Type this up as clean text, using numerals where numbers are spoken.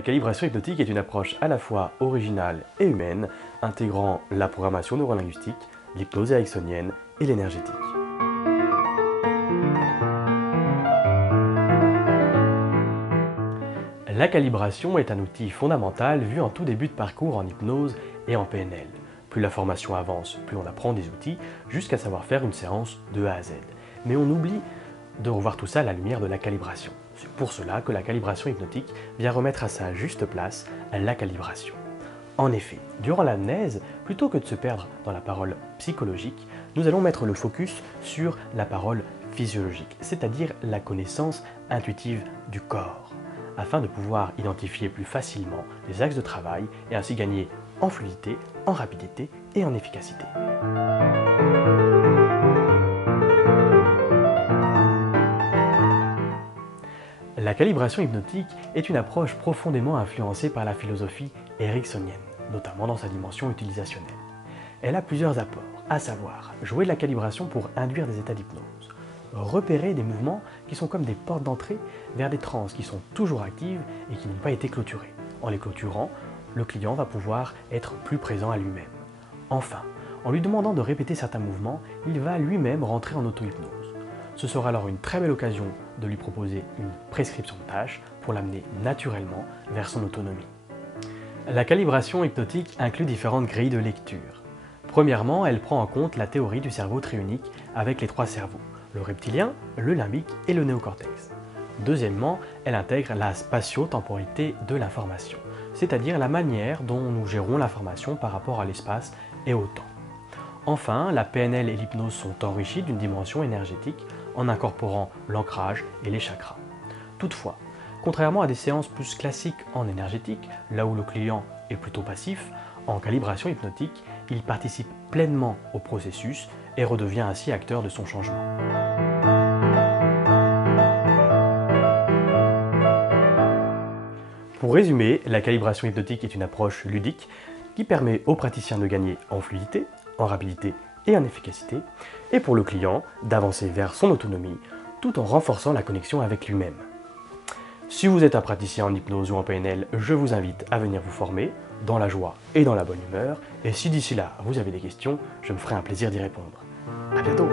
La calibration hypnotique est une approche à la fois originale et humaine, intégrant la programmation neurolinguistique, l'hypnose ericksonienne et l'énergétique. La calibration est un outil fondamental vu en tout début de parcours en hypnose et en PNL. Plus la formation avance, plus on apprend des outils, jusqu'à savoir faire une séance de A à Z. Mais on oublie de revoir tout ça à la lumière de la calibration. C'est pour cela que la calibration hypnotique vient remettre à sa juste place la calibration. En effet, durant l'amnèse, plutôt que de se perdre dans la parole psychologique, nous allons mettre le focus sur la parole physiologique, c'est-à-dire la connaissance intuitive du corps, afin de pouvoir identifier plus facilement les axes de travail et ainsi gagner en fluidité, en rapidité et en efficacité. La calibration hypnotique est une approche profondément influencée par la philosophie ericksonienne, notamment dans sa dimension utilisationnelle. Elle a plusieurs apports, à savoir jouer de la calibration pour induire des états d'hypnose, repérer des mouvements qui sont comme des portes d'entrée vers des transes qui sont toujours actives et qui n'ont pas été clôturées. En les clôturant, le client va pouvoir être plus présent à lui-même. Enfin, en lui demandant de répéter certains mouvements, il va lui-même rentrer en auto-hypnose. Ce sera alors une très belle occasion de lui proposer une prescription de tâches pour l'amener naturellement vers son autonomie. La calibration hypnotique inclut différentes grilles de lecture. Premièrement, elle prend en compte la théorie du cerveau triunique avec les trois cerveaux, le reptilien, le limbique et le néocortex. Deuxièmement, elle intègre la spatio-temporalité de l'information, c'est-à-dire la manière dont nous gérons l'information par rapport à l'espace et au temps. Enfin, la PNL et l'hypnose sont enrichies d'une dimension énergétique en incorporant l'ancrage et les chakras. Toutefois, contrairement à des séances plus classiques en énergétique, là où le client est plutôt passif, en calibration hypnotique, il participe pleinement au processus et redevient ainsi acteur de son changement. Pour résumer, la calibration hypnotique est une approche ludique qui permet aux praticiens de gagner en fluidité, en rapidité et en efficacité, et pour le client d'avancer vers son autonomie tout en renforçant la connexion avec lui-même. Si vous êtes un praticien en hypnose ou en PNL, je vous invite à venir vous former dans la joie et dans la bonne humeur, et si d'ici là vous avez des questions, je me ferai un plaisir d'y répondre. À bientôt!